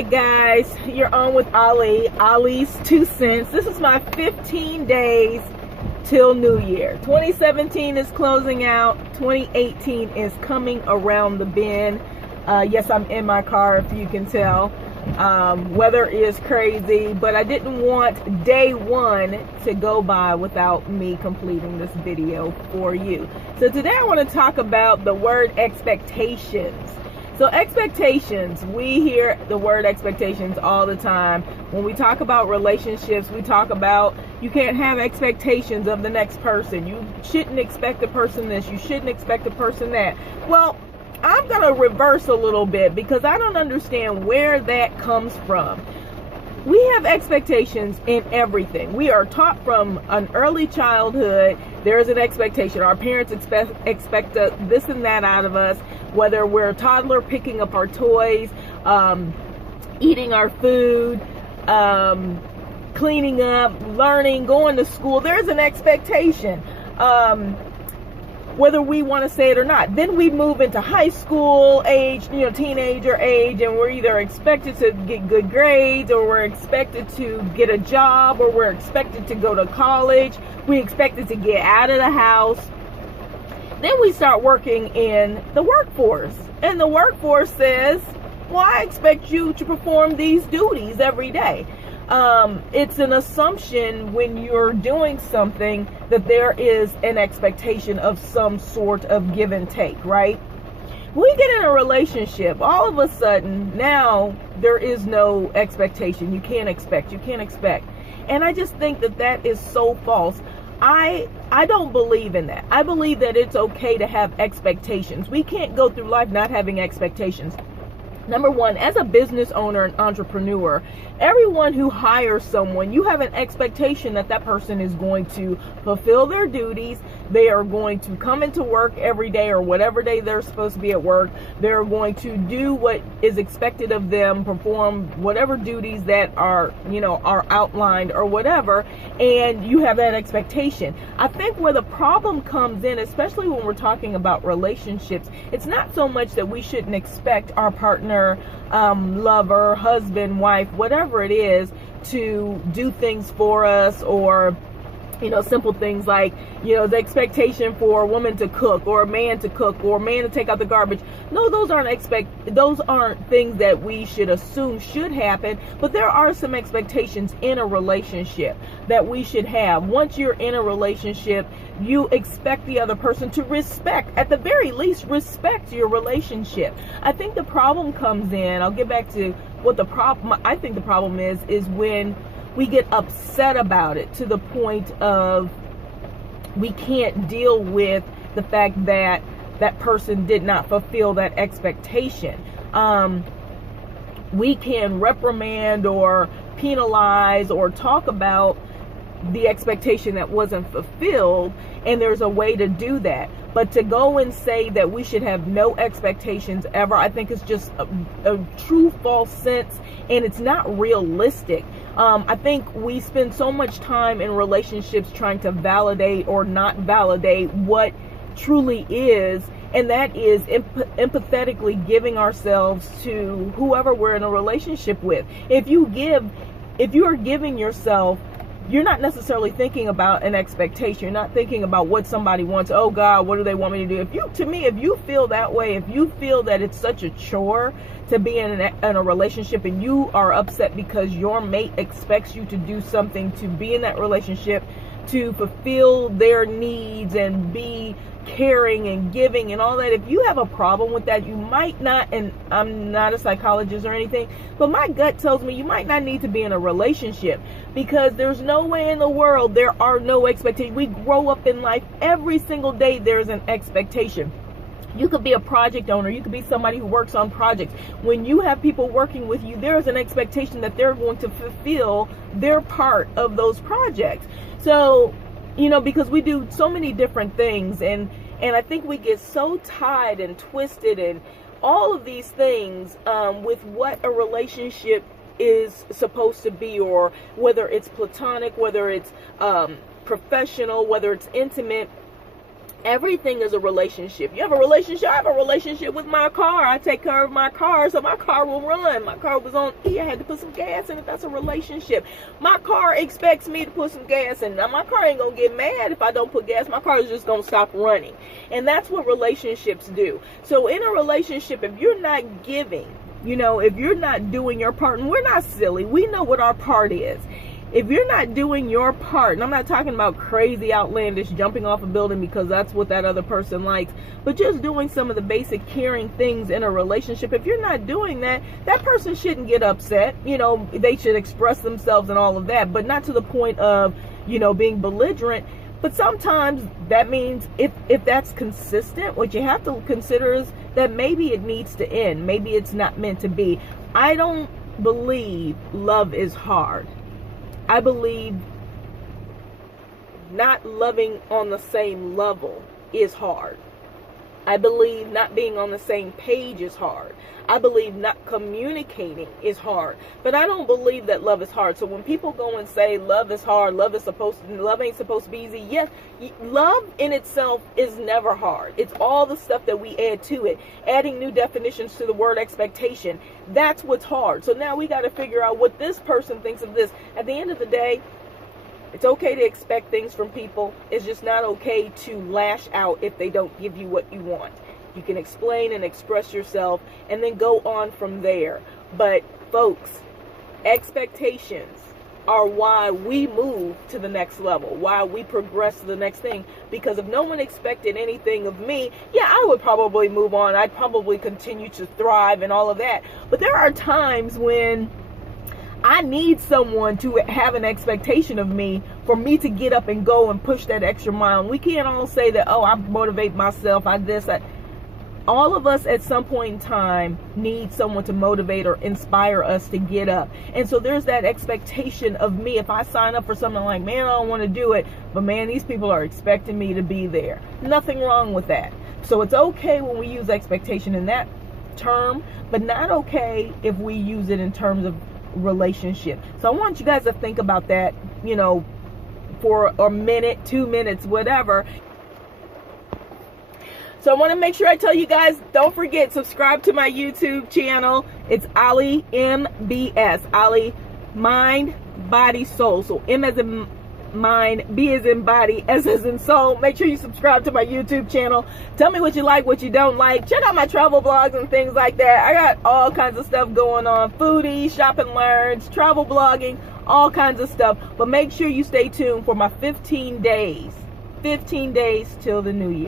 right, guys, you're on with Ali's 2 cents. This is my 15 days till New Year. 2017 is closing out. 2018 is coming around the bend. Yes, I'm in my car, if you can tell. Weather is crazy, but I didn't want day one to go by without me completing this video for you. So today I want to talk about the word expectations. So expectations, we hear the word expectations all the time. When we talk about relationships, we talk about you can't have expectations of the next person. You shouldn't expect a person this. You shouldn't expect a person that. Well, I'm going to reverse a little bit because I don't understand where that comes from. We have expectations in everything. We are taught from an early childhood. There is an expectation. Our parents expect this and that out of us, whether we're a toddler picking up our toys, eating our food, cleaning up, learning, going to school. There's an expectation. Whether we want to say it or not. Then we move into high school age, teenager age, and we're either expected to get good grades, or we're expected to get a job, or we're expected to go to college. We expected to get out of the house. Then we start working in the workforce. And the workforce says, well, I expect you to perform these duties every day. It's an assumption when you're doing something that there is an expectation of some sort of give and take, right? When we get in a relationship, all of a sudden, now there is no expectation. You can't expect. And I just think that that is so false. I don't believe in that. I believe that it's okay to have expectations. We can't go through life not having expectations. Number one, as a business owner and entrepreneur, everyone who hires someone, you have an expectation that that person is going to fulfill their duties. They are going to come into work every day or whatever day they're supposed to be at work. They're going to do what is expected of them, perform whatever duties that are outlined or whatever, and you have that expectation. I think where the problem comes in, especially when we're talking about relationships, it's not so much that we shouldn't expect our partner, lover, husband, wife, whatever it is, to do things for us, or simple things like, the expectation for a woman to cook, or a man to cook, or a man to take out the garbage. No, those aren't things that we should assume should happen, but there are some expectations in a relationship that we should have. Once you're in a relationship, you expect the other person to at the very least, respect your relationship. I think the problem comes in, I'll get back to what I think the problem is when we get upset about it to the point of we can't deal with the fact that that person did not fulfill that expectation. We can reprimand or penalize or talk about the expectation that wasn't fulfilled, and there's a way to do that. But to go and say that we should have no expectations ever, I think is just a true false sense, and it's not realistic. I think we spend so much time in relationships trying to validate or not validate what truly is, and that is empathetically giving ourselves to whoever we're in a relationship with. If you are giving yourself, you're not necessarily thinking about an expectation. You're not thinking about what somebody wants. Oh God, what do they want me to do? If you feel that way, if you feel that it's such a chore to be in a relationship, and you are upset because your mate expects you to do something to be in that relationship, to fulfill their needs and be caring and giving and all that, if you have a problem with that, you might not, and I'm not a psychologist or anything, but my gut tells me you might not need to be in a relationship, because there's no way in the world there are no expectations. We grow up in life, every single day there's an expectation. You could be a project owner. You could be somebody who works on projects. When you have people working with you, there is an expectation that they're going to fulfill their part of those projects. So, because we do so many different things, and I think we get so tied and twisted and all of these things with what a relationship is supposed to be, or whether it's platonic, whether it's professional, whether it's intimate. Everything is a relationship. You have a relationship. I have a relationship with my car. I take care of my car, so my car will run. My car was on E. I had to put some gas in it. That's a relationship. My car expects me to put some gas in. Now, my car ain't going to get mad if I don't put gas. My car is just going to stop running. And that's what relationships do. So in a relationship, if you're not giving, if you're not doing your part, and we're not silly. We know what our part is. If you're not doing your part, and I'm not talking about crazy, outlandish jumping off a building because that's what that other person likes, but just doing some of the basic caring things in a relationship, if you're not doing that, that person shouldn't get upset. They should express themselves and all of that, but not to the point of, being belligerent. But sometimes that means if that's consistent, what you have to consider is that maybe it needs to end. Maybe it's not meant to be. I don't believe love is hard. I believe not loving on the same level is hard. I believe not being on the same page is hard. I believe not communicating is hard. But I don't believe that love is hard. So when people go and say love is hard, love ain't supposed to be easy. Yes, love in itself is never hard. It's all the stuff that we add to it. Adding new definitions to the word expectation. That's what's hard. So now we got to figure out what this person thinks of this. At the end of the day, it's okay to expect things from people. It's just not okay to lash out if they don't give you what you want. You can explain and express yourself and then go on from there. But folks, expectations are why we move to the next level, why we progress to the next thing. Because if no one expected anything of me, yeah, I would probably move on. I'd probably continue to thrive and all of that. But there are times when I need someone to have an expectation of me for me to get up and go and push that extra mile. And we can't all say that, oh, I motivate myself, all of us at some point in time need someone to motivate or inspire us to get up. And so there's that expectation of me. If I sign up for something like, man, I don't want to do it, but man, these people are expecting me to be there. Nothing wrong with that. So it's okay when we use expectation in that term, but not okay if we use it in terms of relationship. So I want you guys to think about that, for a minute, 2 minutes, whatever. So I want to make sure I tell you guys, don't forget, subscribe to my YouTube channel. It's Ali MBS, Ali Mind, Body, Soul. So M as in mind, B as in body, S as in soul. Make sure you subscribe to my YouTube channel. Tell me what you like, what you don't like. Check out my travel blogs and things like that. I got all kinds of stuff going on. Foodie, shop and learns, travel blogging, all kinds of stuff. But make sure you stay tuned for my 15 days till the new year.